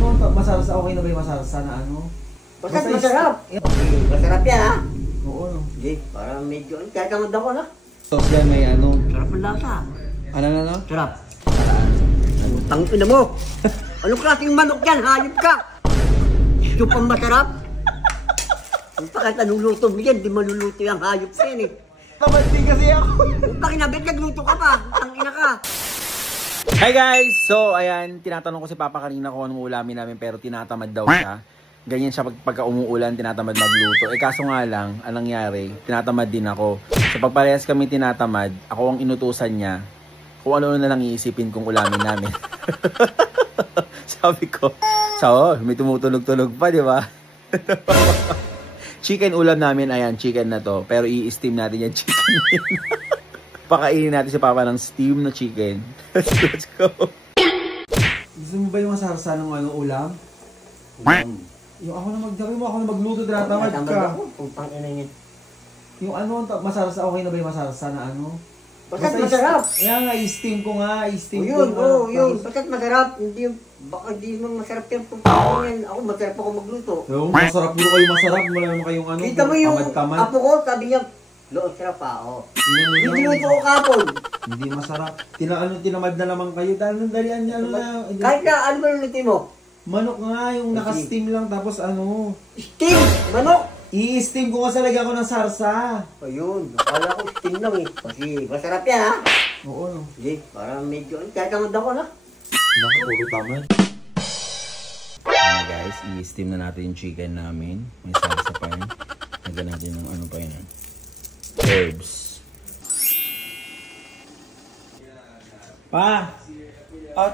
ano, masarsa, okay na ba yung masarsa na ano? Basta masarap. Masarap yan ha? Oo, no? Sige, parang medyo, kaya tamad ako na. Sauce yan, may ano? Sarap ang lasa. Ano na, no? Sarap. Tangina mo. Anong klaseng manok yan? Hayop ka. Soup ang masarap. Ang pakit anong luto mo yan, di maluluto yung hayop ka yan eh. Tamad din kasi ako. Bakit nabit nagluto ka pa? Tangina ka. Hi guys! So ayan, tinatanong ko si Papa kanina kung anong ulamin namin pero tinatamad daw siya. Ganyan siya pagka umuulan, tinatamad magluto. Eh kaso nga lang, anong nangyari? Tinatamad din ako. So pag parehas kami tinatamad, ako ang inutusan niya kung ano na lang iisipin kong ulamin namin. Sabi ko, so may tumutulog-tulog pa, di ba? Chicken ulam namin, ayan, chicken na to. Pero i-steam natin yung chicken. Pakainin natin si Papa ng steam na chicken. Let's go. Gusto mo ba yung masarsa ng ano, ulam? Yung ako na magsabi mo, ako na magluto, tinatamad ka. Putang ina niya. Yung ano, masarsa, okay na ba yung masarsa na ano? Basta masarap. Kaya nga, i-steam ko nga, i-steam ko nga. Yun. Basta masarap. Hindi yung, baka hindi mo masarap yung putang yan. Ako, masarap ako magluto. Yung masarap mo kayo masarap, wala naman kayong ano. Kita mo yung tamad-tamad. apo ko, sabi niya, loon sarap pa ako. Hindi mo ito ko kapon. Hindi masarap. Tinamad na naman kayo. Dalian niya, ano na. Kahit na, ano ba lutin mo? Manok nga, yung naka-steam lang, tapos ano. Steam! Manok! I-steam ko kasi lagyan ko ng sarsa. Ayun, akala ko steam lang eh. Kasi masarap yan ha? Oo, no. Sige, parang medyo, kaya tamad ako na. Naku, puro tamad. Okay guys, i-steam na natin yung chicken namin. May salsa pa yun. Lagyan natin ng ano pa yun. Herbs. Pa!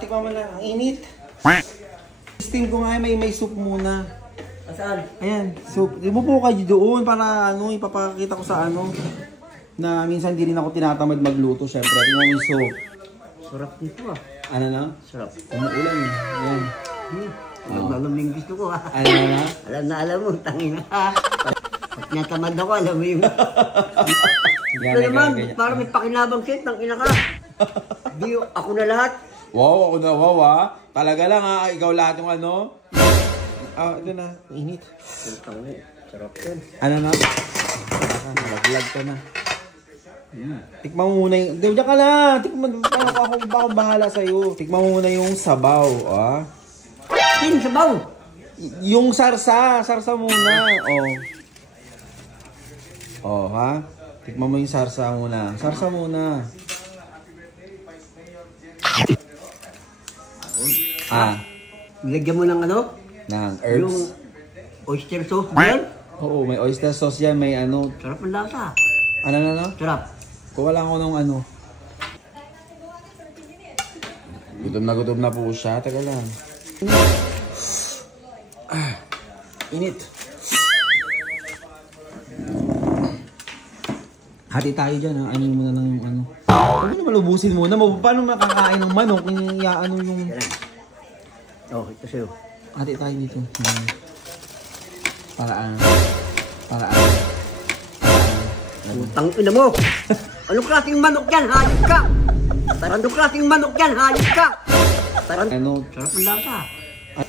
Tikman mo na. Ang init. Steam ko nga, may soup muna. Saan? Ayan, soup. Ibupo kayo doon para ano, ipapakita ko sa ano. Na minsan hindi rin ako tinatamad magluto, syempre. Tingnan mo yung soup. Sarap nito ah. Ano na? Sarap. Umuulan eh. Ayan. Alam mo yung gusto ko ha. Ano na? Alam mo, tangina ha. Pag natamad ako, alam mo yung... Yan, Ito naman, ganyan. parang may pakinabang shit, tangina ka. Di, ako na lahat. Wow, ako na wow ah. Talaga lang ah, ikaw lahat yung ano. Ito na, init. Sarap yan. Ano na? Nalaglag ka na. Tikman mo muna yung... Diyan ka na! Tikman mo. Ako bahala sa'yo. Tikman mo muna yung sabaw. Ah. Steam, sabaw. Yung sarsa. Sarsa muna. Oh, ha? Tikman mo yung sarsa muna. Sarsa muna. Nilagyan mo ng ano? Ng herbs. Yung oyster sauce yan. Oo, may oyster sauce yan. May ano. Sarap ang lasa. Ano na no? Sarap. Kuha lang ako ng ano. Gutom na po siya. Taga lang. Init. Hati tayo dyan ha. Anin mo na lang yung ano. Huwag mo naman ubusin muna. Paano makakain ng manok? Yung ano yung... Ito sa'yo. Hati tayo dito. Paraan. Putang ina mo! Anong klaseng manok yan? Hayop ka! Anong klaseng manok yan? Hayop ka! Ano? Sarap ang lasa.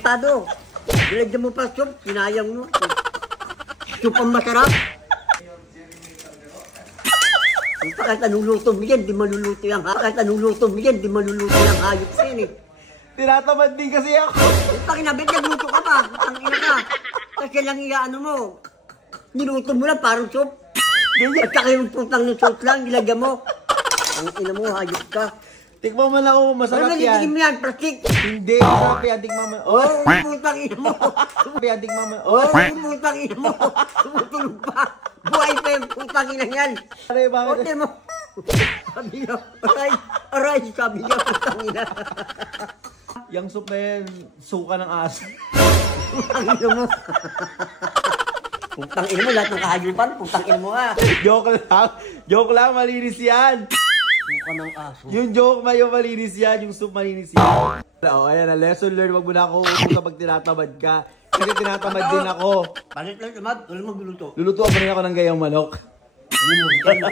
Tado! Nilagyan mo pa soup, sinayang mo. Soup ang masarap. Ang pakit anong luto mo yan, di maluluto yung hayop. Pakit anong luto mo yan, di maluluto yung hayop ka yan eh. Tinatamad din kasi ako. Putang ina, bet nagluto ka pa. Putang ina ka. Kasi lang ano mo. Niluto mo lang parang soup. At saka yung putang ng sauce lang, nilagyan mo. Ang ina mo, hayop ka. Tikman mo lang ako, masarap Ano yan. natitigim mo yan, plastic? Hindi, masarap yan. Tikman mo. Oh, putang ina mo. Tikman mo. Oh, putang ina mo. Tumutulog pa. Buhay pa yung putang ina yan. Aray, bakit? Ote mo. Sabi niya, aray, sabi niya, putang ina. Yung soup na yan, suka ng aso. Putang ina mo. Putang ina mo, lahat ng kahayupan, putang ina mo ha. Joke lang, malinis yan. Suka ng aso. Yung joke yung malinis yan, yung soup malinis yan. Ayan, lesson learned, wag mo na ako utos kapag tinatamad ka. Kasi tinatamad din ako. Palit lang tamad, wala magluluto. Lulutuan mo rin ako ng gayang manok. Ano mo,